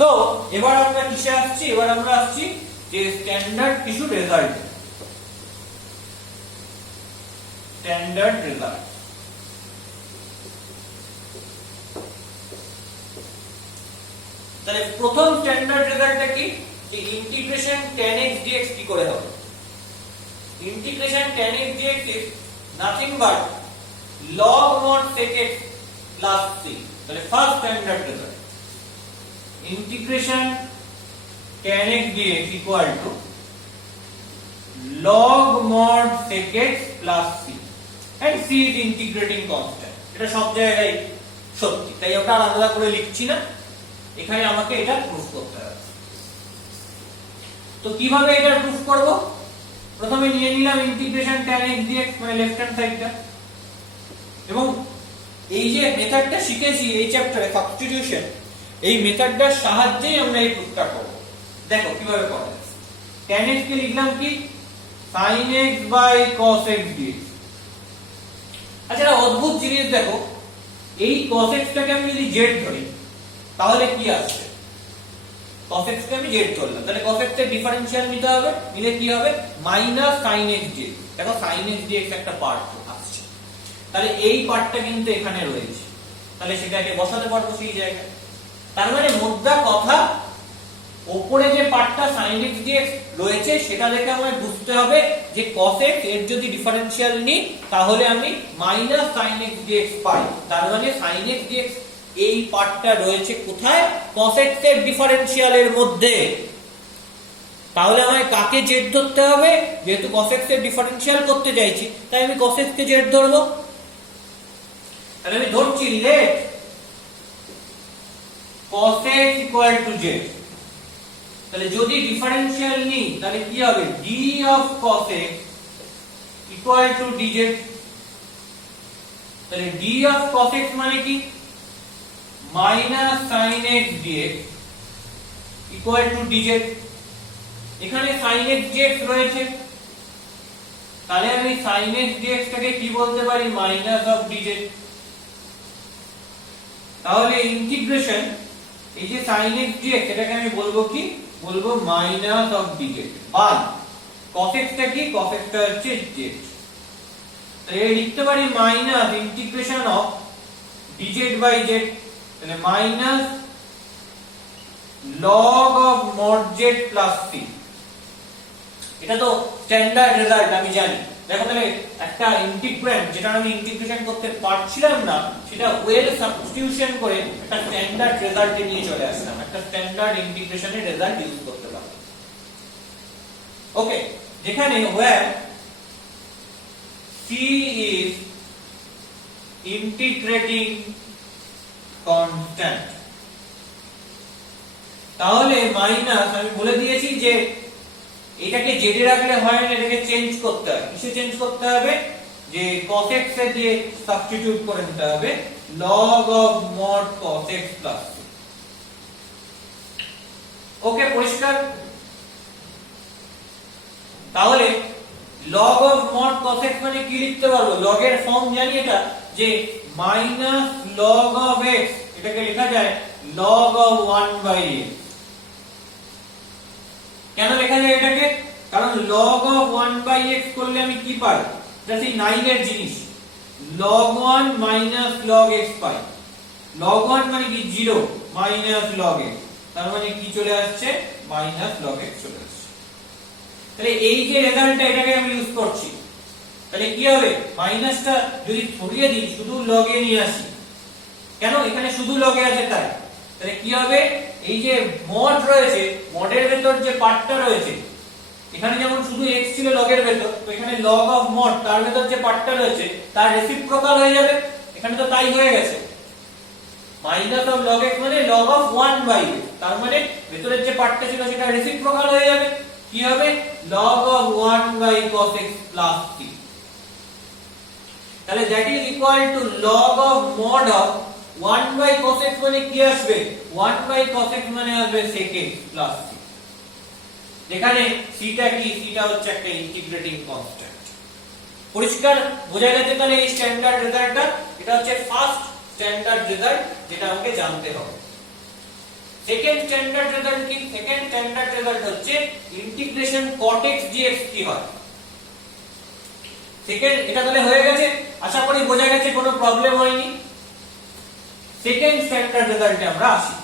তো এবার আমরা কিসে আসছি, এবার আমরা আসছি যে স্ট্যান্ডার্ড কিছু রেজাল্ট, স্ট্যান্ডার্ড রেজাল্ট। তাহলে প্রথম স্ট্যান্ডার্ড রেজাল্টটা কি, যে ইন্টিগ্রেশন tan x dx কি করে হবে। Integration tan x dx is nothing but log mod sec x plus c। তাহলে first standard result, integration tan x dx equal to log mod sec x plus c and c is integrating constant। এটা সব জায়গায় সত্যি, তাই ওটা আলাদা করে লিখছি না, এখানে আমাকে এটা প্রুফ করতে হবে। তো কিভাবে এটা প্রুফ করব, প্রথমে নিয়ে নিলাম ইন্টিগ্রেশন tan x dx মানে লেফট হ্যান্ড সাইডটা, এবং এই যে মেথডটা শিখেছি এই চ্যাপ্টারে সাবস্টিটিউশন, এই মেথডটার সাহায্যেই আমরা এই প্রুফটা করব। দেখো কিভাবে করা যায়। tan x কে লিখলাম কি sin x by cos x dx। আচ্ছা একটা অদ্ভুত জিনিস দেখো, এই cos x টাকে আমি যদি z ধরি তাহলে কি আসছে, cos x কে আমি z ধরলাম, তাহলে cos x এর ডিফারেনশিয়াল নিতে হবে, নিলে কি হবে মাইনাস sin x dx। দেখো sin x dx একটা পার্ট আসছে, তাহলে এই পার্টটা কিন্তু এখানে রয়েছে, তাহলে সেটাকে বসাতে পারবো সেই জায়গায়। তার মানে মোদ্দা কথা, উপরে যে পার্টটা sin x dx রয়েছে সেটা দেখে আমায় বুঝতে হবে যে cos x এর যদি ডিফারেনশিয়াল নিই তাহলে আমি মাইনাস sin x dx পাই। তার মানে sin x dx এই পার্টটা রয়েছে কোথায়, cos x এর ডিফারেনশিয়ালের মধ্যে। তাহলে আমায় কাকে z ধরতে হবে, যেহেতু cos x এর ডিফারেনশিয়াল করতে চাইছি তাই আমি cos x কে z ধরবো। তাহলে আমি ধরছি let cos x equal to z। তাহলে যদি ডিফারেনশিয়াল নিই তাহলে কি হবে, d of cos x equal to dz। তাহলে d of cos x মানে কি minus sin x dx equal to dz। এখানে sin x dx রয়েছে, তাহলে আমি sin x dx টাকে কি বলতে পারি, মাইনাস অফ dz। তাহলে ইন্টিগ্রেশন এই যে sin x dx এটাকে আমি বলবো কি, বলবো minus of dz by cos x টা কি, cos x টা হচ্ছে z। তাহলে লিখতে পারি minus integration of dz by z, তাহলে minus log of mod z plus c। এটা তো স্ট্যান্ডার্ড রেজাল্ট আমি জানি। দেখো তাহলে একটা ইন্টিগ্র্যান্ড যেটা আমি ইন্টিগ্রেশন করতে পারছিলাম না সেটা ওয়েল সাবস্টিটিউশন করে একটা স্ট্যান্ডার্ড রেজাল্টে নিয়ে চলে আসলাম, একটা স্ট্যান্ডার্ড ইন্টিগ্রেশনের রেজাল্ট ইউজ করতে পারলাম। ওকে, যেখানে where c is integrating constant, তাহলে মাইনাস আমি বলে দিয়েছি যে এটাকে z এ রাখলে হয় না, এটাকে চেঞ্জ করতে হয়। কিসে চেঞ্জ করতে হবে, যে cos x এ দিয়ে সাবস্টিটিউট করে নিতে হবে log of mod cos x plus c। ওকে পরিষ্কার। তাহলে log of mod cos x মানে কি লিখতে পারবো, log এর ফর্ম জানি এটা, যে মাইনাস log of x, এটাকে লেখা যায় log of 1 by x। কেন লেখা যায় এটাকে, কারণ log of 1 by x করলে আমি কি পাই, এটা সেই 9 এর জিনিস, log 1 minus log x পাই। log 1 মানে কি 0 minus log x, তার মানে কি চলে আসছে, minus log x চলে আসছে। তাহলে এই যে রেজাল্টটা এটাকে আমি ইউজ করছি, তাহলে কি হবে, মাইনাসটা যদি সরিয়ে দিই শুধু log এ নিয়ে আসি, কেন এখানে শুধু log এ আছে তাই, তাহলে কি হবে, এই যে মড রয়েছে, মডের ভেতর যে পার্টটা রয়েছে, এখানে যেমন শুধু x ছিল log এর ভেতর, তো এখানে log of mod তার ভেতর যে পার্টটা রয়েছে তার রেসিপ্রোকাল হয়ে যাবে। এখানে তো তাই হয়ে গেছে, মাইনাস অফ log x মানে log of 1 by x, তার মানে ভেতরের যে পার্টটা ছিল সেটা রেসিপ্রোকাল হয়ে যাবে। কি হবে, log of 1 by cos x plus c। তাহলে that is equal to log of mod of 1 by cos x মানে কি আসবে, 1 by cos x মানে আসবে sec x plus c। যেখানে c টা কি, c টা হচ্ছে একটা ইন্টিগ্রেটিং কনস্ট্যান্ট। পরিষ্কার বোঝা গেছে। তাহলে এই স্ট্যান্ডার্ড রেজাল্টটা, এটা হচ্ছে ফার্স্ট স্ট্যান্ডার্ড রেজাল্ট যেটা আমাকে জানতে হবে। সেকেন্ড স্ট্যান্ডার্ড রেজাল্ট কি? সেকেন্ড স্ট্যান্ডার্ড রেজাল্ট হচ্ছে ইন্টিগ্রেশন cot x dx কি হয়। সেকেন্ড এটা তাহলে হয়ে গেছে, আশা করি বোঝা গেছে, কোনো প্রবলেম হয়নি। সেকেন্ড স্ট্যান্ডার্ড রেজাল্টে আমরা আসি।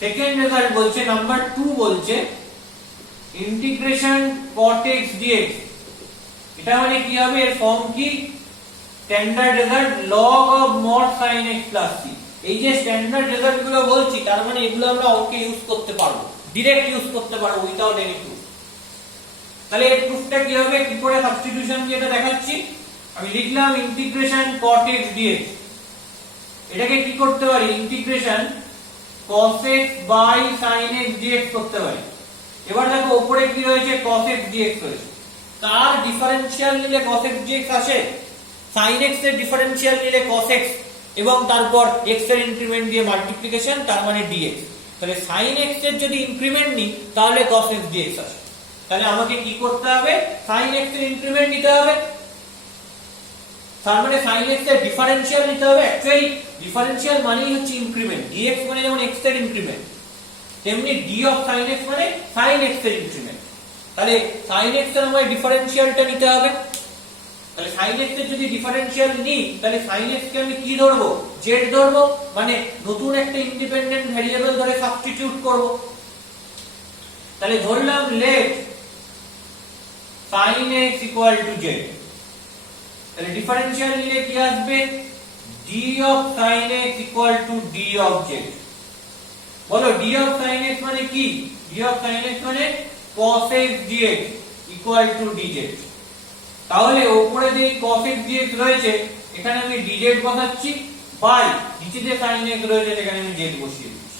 সেকেন্ড রেজাল্ট বলছে নাম্বার 2 বলছে ইন্টিগ্রেশন cot x dx, এটা মানে কি হবে, এর ফর্ম কি, standard result log of mod sin x plus c। এই যে স্ট্যান্ডার্ড রেজাল্ট গুলো বলছি, তার মানে এগুলো আমরা অঙ্কে ইউজ করতে পারবো, ডাইরেক্ট ইউজ করতে পারবো উইদাউট এনি প্রুফ। তাহলে এর প্রুফটা কি হবে, কি করে সাবস্টিটিউশন দিয়ে এটা দেখাচ্ছি। আমি লিখলাম ইন্টিগ্রেশন cot x dx, এটাকে কি করতে পারি, integration cos x by sin x dx করতে পারি। এবার দেখো উপরে কি রয়েছে, cos x dx রয়েছে, তার ডিফারেন্সিয়াল নিলে cos x dx আসে, sin x এর ডিফারেন্সিয়াল নিলে cos x এবং তারপর x এর ইনক্রিমেন্ট দিয়ে মাল্টিপ্লিকেশন, তার মানে dx। তাহলে sin x এর যদি ইনক্রিমেন্ট নিই তাহলে cos x dx আসে। তাহলে আমাকে কি করতে হবে, sin x এর ইনক্রিমেন্ট নিতে হবে, তার মানে sin x এর ডিফারেন্সিয়াল নিতে হবে। অ্যাকচুয়ালি ডিফারেন্সিয়াল মানেই হচ্ছে ইনক্রিমেন্ট, dx মানে যেমন x এর ইনক্রিমেন্ট, তেমনি d of sin x মানে sin x এর ইনক্রিমেন্ট। তাহলে sin x এর আমায় ডিফারেন্সিয়ালটা নিতে হবে। তাহলে sin x এর যদি ডিফারেন্সিয়াল নিই, তাহলে sin x কে আমি কি ধরবো, z ধরবো, মানে নতুন একটা ইন্ডিপেন্ডেন্ট ভেরিয়েবল ধরে সাবস্টিটিউট করব। তাহলে ধরলাম let sin x equal to z, তাহলে ডিফারেন্সিয়াল নিলে কি আসবে, d of sin x equal to d of z। বলো d of sin x মানে কি, d of sin x মানে cos x dx equal to dz। তাহলে উপরে যে cos x dx রয়েছে এখানে আমি dz বসাচ্ছি, বাই নিচে যে sin x রয়েছে সেখানে আমি z বসিয়ে দিচ্ছি।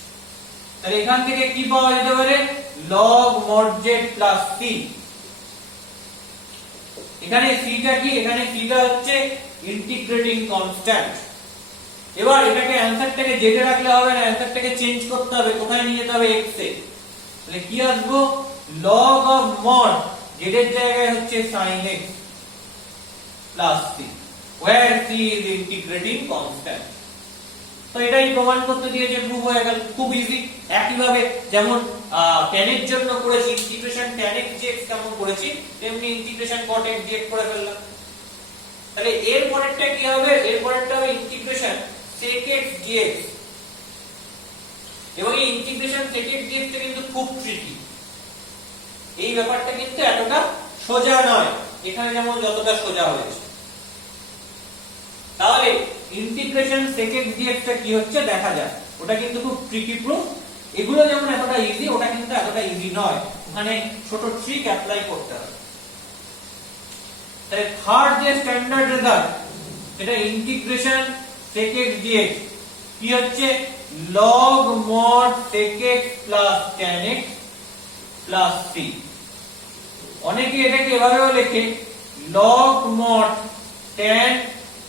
তাহলে এখান থেকে কি পাওয়া যেতে পারে, log mod z plus c। এখানে c টা কি, এখানে c টা হচ্ছে ইন্টিগ্রেটিং কনস্ট্যান্ট। এবার এটাকে অ্যানসারটাকে z এ রাখলে হবে না, অ্যানসারটাকে চেঞ্জ করতে হবে, কোথায় নিয়ে যেতে হবে, x এ। তাহলে কি আসবো, log of mod z এর জায়গায় হচ্ছে sin x plus c, where c is integrating constant। তো এটাই প্রমাণ করতে দিয়েছে, প্রুফ হয়ে গেল, খুব ইজি। একই ভাবে যেমন tan এর জন্য করেছি ইন্টিগ্রেশন tan x dx কেমন করেছি, তেমনি ইন্টিগ্রেশন cot x dx করে ফেললাম। তাহলে এর পরেরটা কি হবে, এর পরেরটা হবে ইন্টিগ্রেশন sec x dx। এবং এই ইন্টিগ্রেশন sec x dx টা কিন্তু খুব ট্রিকি, এই ব্যাপারটা কিন্তু এতটা সোজা নয়, এখানে যেমন যতটা সোজা হয়েছে। তাহলে ইন্টিগ্রেশন sec x dx টা কি হচ্ছে দেখা যাক, ওটা কিন্তু খুব ট্রিকি প্রুফ। এগুলো যেমন এতটা ইজি, ওটা কিন্তু এতটা ইজি নয়, ওখানে ছোট ট্রিক অ্যাপ্লাই করতে হবে। তাহলে থার্ড যে স্ট্যান্ডার্ড রেজাল্ট, এটা ইন্টিগ্রেশন sec x dx কি হচ্ছে, log mod sec x plus tan x plus c। অনেকে এটাকে এভাবেও লেখে log mod tan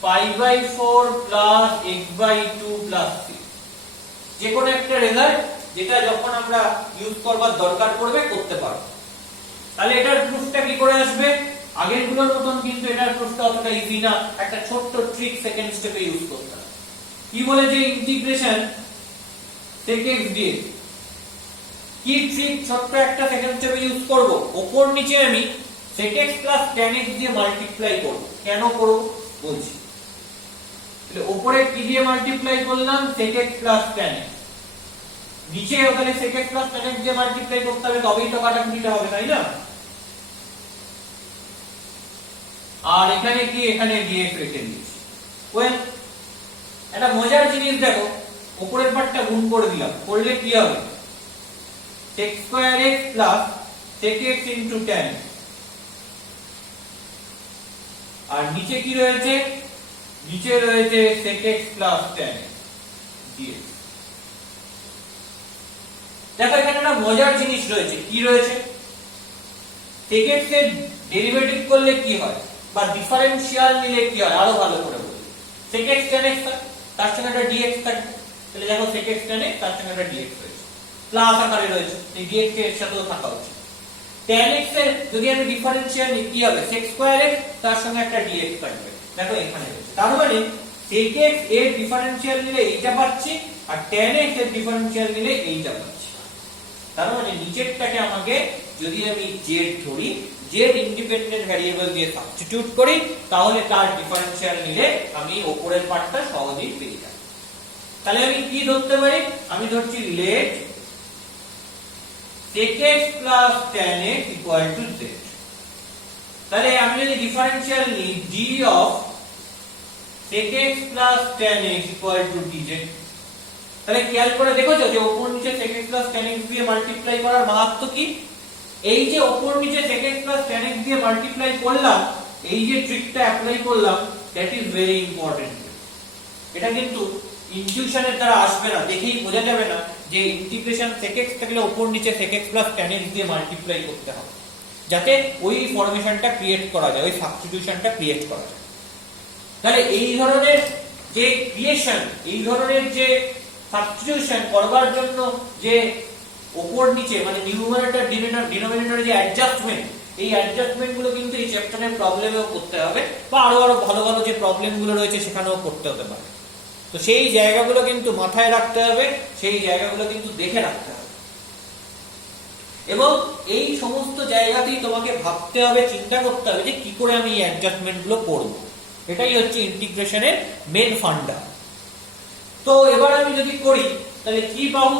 pi by 4 plus x by 2 plus c। যে কোনো একটা রেজাল্ট যেটা যখন আমরা ইউজ করবার দরকার পড়বে করতে পারবো। তাহলে এটার প্রুফটা কি করে আসবে, আগের গুলোর মতন কিন্তু এটার প্রুফটা অতটা ইজি না, একটা ছোট্ট ট্রিক সেকেন্ড স্টেপে ইউজ করতে হবে। কি বলে যে ইন্টিগ্রেশন sec x dx, কি ট্রিক ছোট্ট একটা সেকেন্ড স্টেপে ইউজ করব, উপর নিচে আমি sec x plus tan x দিয়ে মাল্টিপ্লাই করব। কেন করব বলছি, তাহলে উপরে কি দিয়ে মাল্টিপ্লাই করলাম, sec x plus tan x, নিচে ওখানে sec x plus tan x দিয়ে মাল্টিপ্লাই করতে হবে, তবেই তো কাটাকুটিটা হবে, তাই না। আর এখানে কি, এখানে dx রেখে দিয়েছি। ওয়েল, একটা মজার জিনিস দেখো, উপরের পার্টটা গুণ করে দিলাম, করলে কি হবে, sec square x plus sec x into tan, আর নিচে কি রয়েছে, নিচে রয়েছে sec x plus tan x dx। দেখো এখানে একটা মজার জিনিস রয়েছে, কি রয়েছে, sec x এর ডেরিভেটিভ করলে কি হয়, বা ডিফারেন্সিয়াল নিলে কি হয়, আরো ভালো করে বলি, sec x tan x তার সঙ্গে একটা dx থাকবে। তাহলে দেখো sec x tan x তার সঙ্গে একটা dx রয়েছে, প্লাস আকারে রয়েছে, এই dx এর সাথেও থাকা উচিত। tan x এর যদি আমি ডিফারেন্সিয়াল নিই কি হবে sec স্কয়ার x তার সঙ্গে একটা dx থাকবে দেখো এখানে রয়েছে তার মানে sec x এর ডিফারেন্সিয়াল নিলে এইটা পাচ্ছি আর tan x এর ডিফারেন্সিয়াল নিলে এইটা পাচ্ছি তার মানে নিচেরটাকে আমাকে যদি আমি z ধরি z ইন্ডিপেন্ডেন্ট ভ্যারিয়েবল দিয়ে সাবস্টিটিউট করি তাহলে তার ডিফারেন্সিয়াল নিলে আমি উপরের পার্টটা সহজেই পেয়ে যাব তাহলে আমি কি ধরতে পারি আমি ধরছি let sec x plus tan x equal to z তাহলে আমি যদি ডিফারেন্সিয়াল নিই d of sec x plus tan x equal to dz তাহলে খেয়াল করে দেখোছো যে উপর নিচে sec x plus tan x দিয়ে মাল্টিপ্লাই করার মাহাত্ম্য কি এই যে উপর নিচে sec x plus tan x দিয়ে মাল্টিপ্লাই করলাম এই যে ট্রিকটা অ্যাপ্লাই করলাম দ্যাট ইজ ভেরি ইম্পর্টেন্ট এটা কিন্তু ইনটিউশনের দ্বারা আসবে না দেখেই বোঝা যাবে না যে ইন্টিগ্রেশন sec x থাকলে উপর নিচে sec x plus tan x দিয়ে মাল্টিপ্লাই করতে হবে যাতে ওই ফরমেশনটা ক্রিয়েট করা যায় ওই সাবস্টিটিউশনটা ক্রিয়েট করা যায় তাহলে এই ধরনের যে ক্রিয়েশন এই ধরনের যে সাবস্টিটিউশন করবার জন্য যে উপর নিচে মানে নিউমারেটর ডিনোমিনেটর যে অ্যাডজাস্টমেন্ট এই অ্যাডজাস্টমেন্ট গুলো কিন্তু এই চ্যাপ্টারের প্রবলেমেও করতে হবে বা আরো ভালো ভালো যে প্রবলেম গুলো রয়েছে সেখানেও করতে হতে পারে তো সেই জায়গাগুলো কিন্তু মাথায় রাখতে হবে সেই জায়গাগুলো কিন্তু দেখে রাখতে হবে এবং এই সমস্ত জায়গাতেই তোমাকে ভাবতে হবে চিন্তা করতে হবে যে কি করে আমি এই অ্যাডজাস্টমেন্ট গুলো করব এটাই হচ্ছে ইন্টিগ্রেশনের মেন ফান্ডা তো এবার আমি যদি করি তাহলে কি পাবো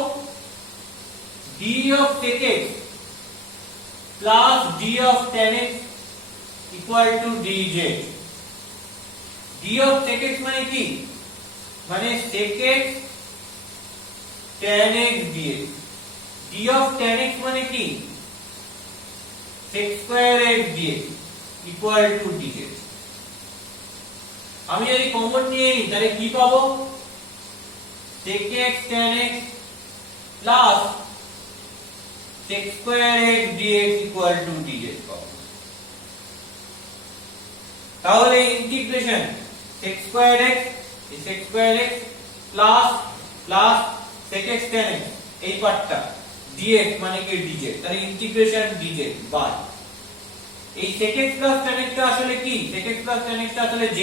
d of sec x plus d of tan x equal to dz d of sec x মানে কি মানে sec x tan x dx d of tan x মানে কি sec square x dx equal to dz আমি যদি common নিয়ে নিই তাহলে কি পাবো sec x tan x plus sec square x dx equal to dz পাবো তাহলে integration sec square x plus sec x tan x এই পার্টটা dx মানে কি dz তাহলে ইন্টিগ্রেশন dz বাই এই sec x plus tan x টা আসলে কি sec x plus tan x টা আসলে z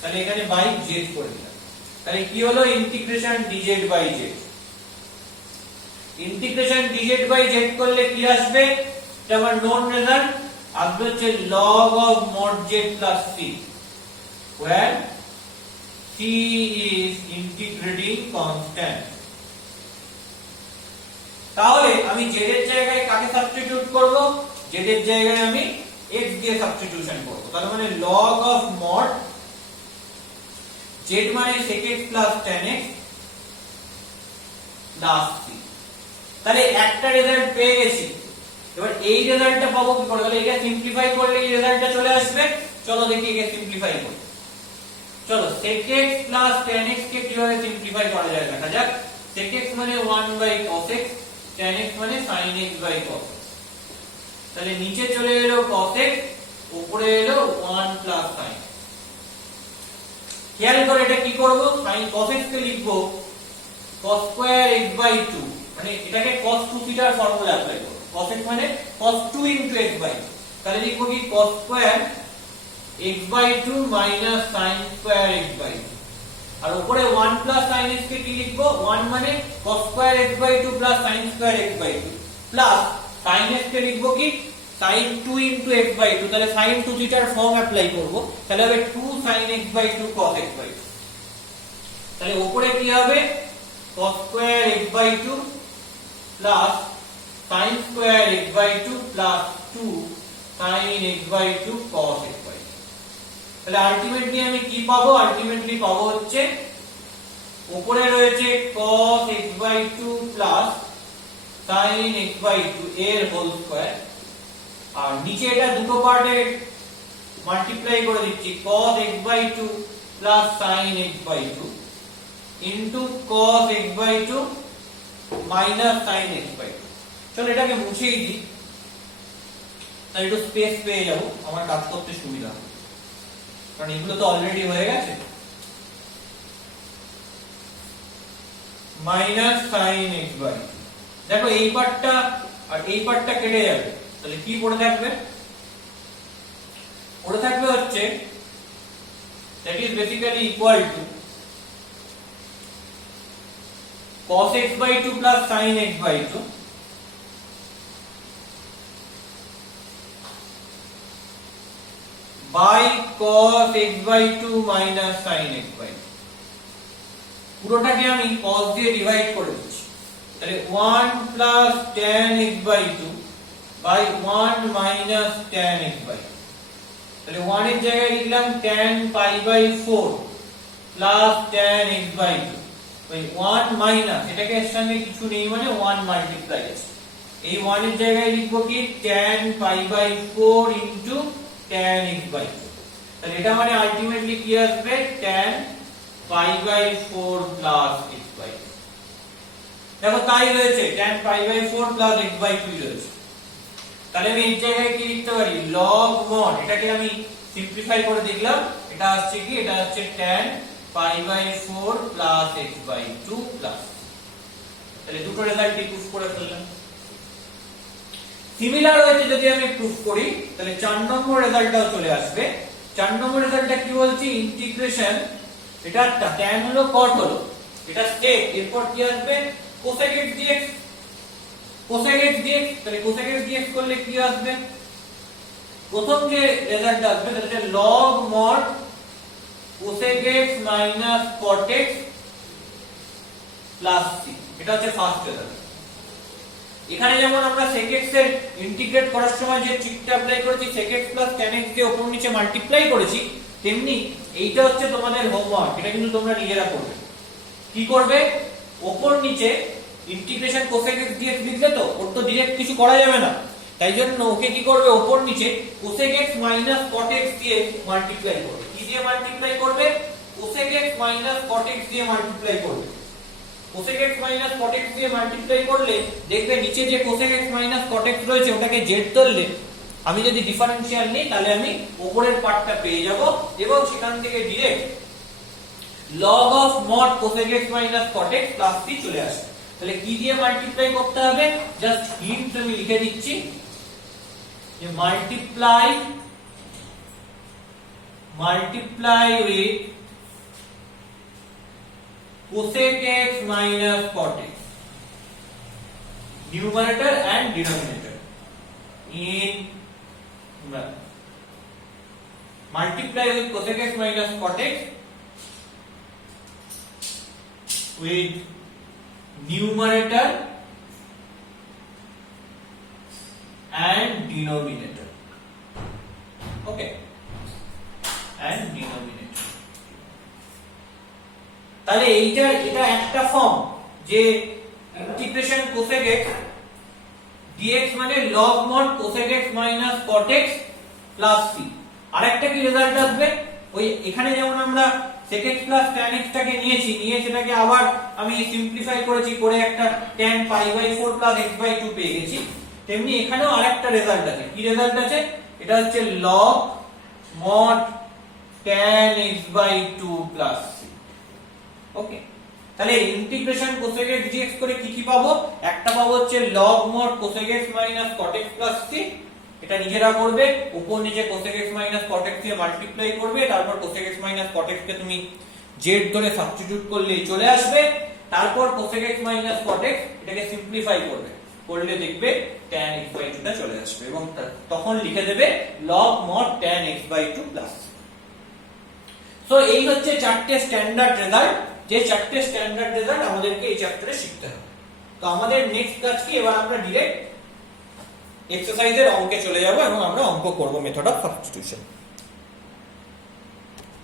তাহলে এখানে বাই z করে দিলাম তাহলে কি হলো integration dz by z integration dz by z করলে কি আসবে এটা আমার নোন রেজাল্ট আসবে হচ্ছে log of mod z plus c where c is integrating constant তাহলে আমি z এর জায়গায় কাকে সাবস্টিটিউট করব z এর জায়গায় আমি x দিয়ে সাবস্টিটিউশন করব তার মানে log of mod z মানে sec x plus tan x plus c তাহলে একটা রেজাল্ট পেয়ে গেছি এবার এই রেজাল্টটা পাবো কি করে তাহলে এটা সিম্পলিফাই করলে এই রেজাল্টটা চলে আসবে চলো দেখি একে সিম্পলিফাই করি চলো sec x plus tan x কে কিভাবে সিম্পলিফাই করা যায় দেখা যাক sec x মানে 1 by cos x tan x মানে sin x by cos x তাহলে নিচে চলে এলো cos x উপরে এলো 1 plus sin খেয়াল করে এটা কি করব sin cos x কে লিখবো cos square x by 2 মানে এটাকে cos 2 থিটার ফর্মুলা অ্যাপ্লাই করব cos x মানে cos 2 into x by 2 তাহলে লিখবো কি cos square x by 2 minus sin square x by 2 আর উপরে 1 plus sin x কে কি লিখবো 1 মানে cos square x by 2 plus sin square x by 2 plus sin x কে লিখবো কি sin 2 into x by 2 তাহলে sin 2 থিটার ফর্ম অ্যাপ্লাই করব তাহলে হবে 2 sin x by 2 cos x by 2 তাহলে উপরে কি হবে cos square x by 2 plus sin square x by 2 plus 2 sin x by 2 cos x by 2 তাহলে আলটিমেটলি আমি কি পাবো আলটিমেটলি পাবো হচ্ছে উপরে রয়েছে cos x by 2 plus sin x by 2 এর হোল স্কয়ার আর নিচে এটা দুটো পার্টে মাল্টিপ্লাই করে দিচ্ছি cos x by 2 plus sin x by 2 into cos x by 2 minus sin x by 2 চলো এটাকে মুছেই দিই তাহলে একটু স্পেস পেয়ে যাব আমার কাজ করতে সুবিধা হবে কারণ এগুলো তো অলরেডি হয়ে গেছে minus sin x by 2 দেখো এই পার্টটা আর এই পার্টটা কেটে যাবে তাহলে কি পড়ে থাকবে? পড়ে থাকবে হচ্ছে that is basically equal to cos x by 2 plus sin x by 2 by cos x by 2 minus sin x by 2। পুরোটাকে আমি cos দিয়ে ডিভাইড করে দিচ্ছি, তাহলে 1 plus tan x by 2 by 1 minus tan x by 2। তাহলে 1 এর জায়গায় লিখলাম tan pi by 4 plus tan x by 2 by 1 minus, এটাকে এর সঙ্গে কিছু নেই মানে 1 মাল্টিপ্লাই আছে, এই 1 এর জায়গায় লিখব কি tan pi by 4 into tan x by 2। তাহলে এটা মানে আলটিমেটলি কি আসবে tan pi by 4 plus x by 2। দেখো তাই রয়েছে, tan pi by 4 plus x by 2 রয়েছে। তাহলে আমি এই জায়গায় কি লিখতে পারি log mod, এটাকে আমি সিম্পলিফাই করে দেখলাম, এটা আসছে কি, এটা হচ্ছে tan pi by 4 plus x by 2 plus, তাহলে দুটো রেজাল্টই প্রুফ করে ফেললাম। সিমিলার হয়েছে যদি আমি প্রুফ করি তাহলে 4 নম্বর রেজাল্টটাও চলে আসবে। 4 নম্বর রেজাল্টটা কি বলছি, ইন্টিগ্রেশন, এটা tan হলো cot হলো, এটা sec, এরপর কি আসবে cosec x dx, cosec x dx, তাহলে cosec x dx করলে কি আসবে, প্রথম যে রেজাল্ট আসবে সেটা log mod cosec x minus cot x plus c, এটা হচ্ছে ফার্স্ট রেজাল্ট। এখানে যেমন আমরা sec x এর ইন্টিগ্রেট করার সময় যে ট্রিকটা অ্যাপ্লাই করেছি sec x plus tan x কে উপর নিচে মাল্টিপ্লাই করেছি, তেমনি এইটা হচ্ছে তোমাদের হোমওয়ার্ক, এটা কিন্তু তোমরা নিজেরা করবে। কি করবে, উপর নিচে ইন্টিগ্রেশন cosec x dx লিখলে তো ওর তো ডাইরেক্ট কিছু করা যাবে না, তাই জন্য ওকে কি করবে, উপর নিচে cosec x minus cot x দিয়ে মাল্টিপ্লাই করবে। কি দিয়ে মাল্টিপ্লাই করবে, cosec x minus cot x দিয়ে মাল্টিপ্লাই করবে। cosec x minus cot x দিয়ে মাল্টিপ্লাই করলে দেখবে নিচে যে cosec x minus cot x রয়েছে ওটাকে z ধরলে আমি যদি ডিফারেনশিয়াল নিই তাহলে আমি উপরের পার্টটা পেয়ে যাব এবং সেখান থেকে direct log of mod cosec x minus cot x plus c চলে আসবে। তাহলে কি দিয়ে মাল্টিপ্লাই করতে হবে, জাস্ট হিন্ট আমি লিখে দিচ্ছি যে multiply with cosec x minus cot x, numerator and denominator, in multiply with cosec x minus cot x with numerator and denominator, okay, and denominator। তাহলে এটা একটা ফর্ম যে ইন্টিগ্রেশন cosec x dx মানে log mod cosec x minus cot x plus c। আরেকটা কি result আসবে, ওই এখানে যেমন আমরা sec x plus tan x টাকে নিয়ে সেটাকে আবার আমি সিম্পলিফাই করেছি করে একটা tan pi by 4 plus x by 2 পেয়ে গেছি, তেমনি এখানেও আরেকটা রেজাল্ট আছে। কি রেজাল্ট আছে, এটা হচ্ছে log mod tan x by 2 plus c, ওকে। তাহলে ইন্টিগ্রেশন cosec x dx করে কি কি পাবো, একটা পাবো হচ্ছে log mod cosec x minus cot x plus c, এটা নিজেরা করবে, উপর নিচে cosec x minus cot x দিয়ে মাল্টিপ্লাই করবে, তারপর cosec x minus cot x কে তুমি z ধরে সাবস্টিটিউট করলেই চলে আসবে, তারপর cosec x minus cot x এটাকে সিম্পলিফাই করবে, করলে দেখবে tan x by 2 টা চলে আসবে এবং তখন লিখে দেবে log mod tan x by 2 plus। So এই হচ্ছে চারটে স্ট্যান্ডার্ড রেজাল্ট, যে চারটে স্ট্যান্ডার্ড রেজাল্ট আমাদেরকে এই চ্যাপ্টারে শিখতে হবে। তো আমাদের নেক্সট কাজ কি, এবার আমরা ডাইরেক্ট এক্সারসাইজের অঙ্কে চলে যাব এবং আমরা অঙ্ক করব মেথড অফ সাবস্টিটিউশন।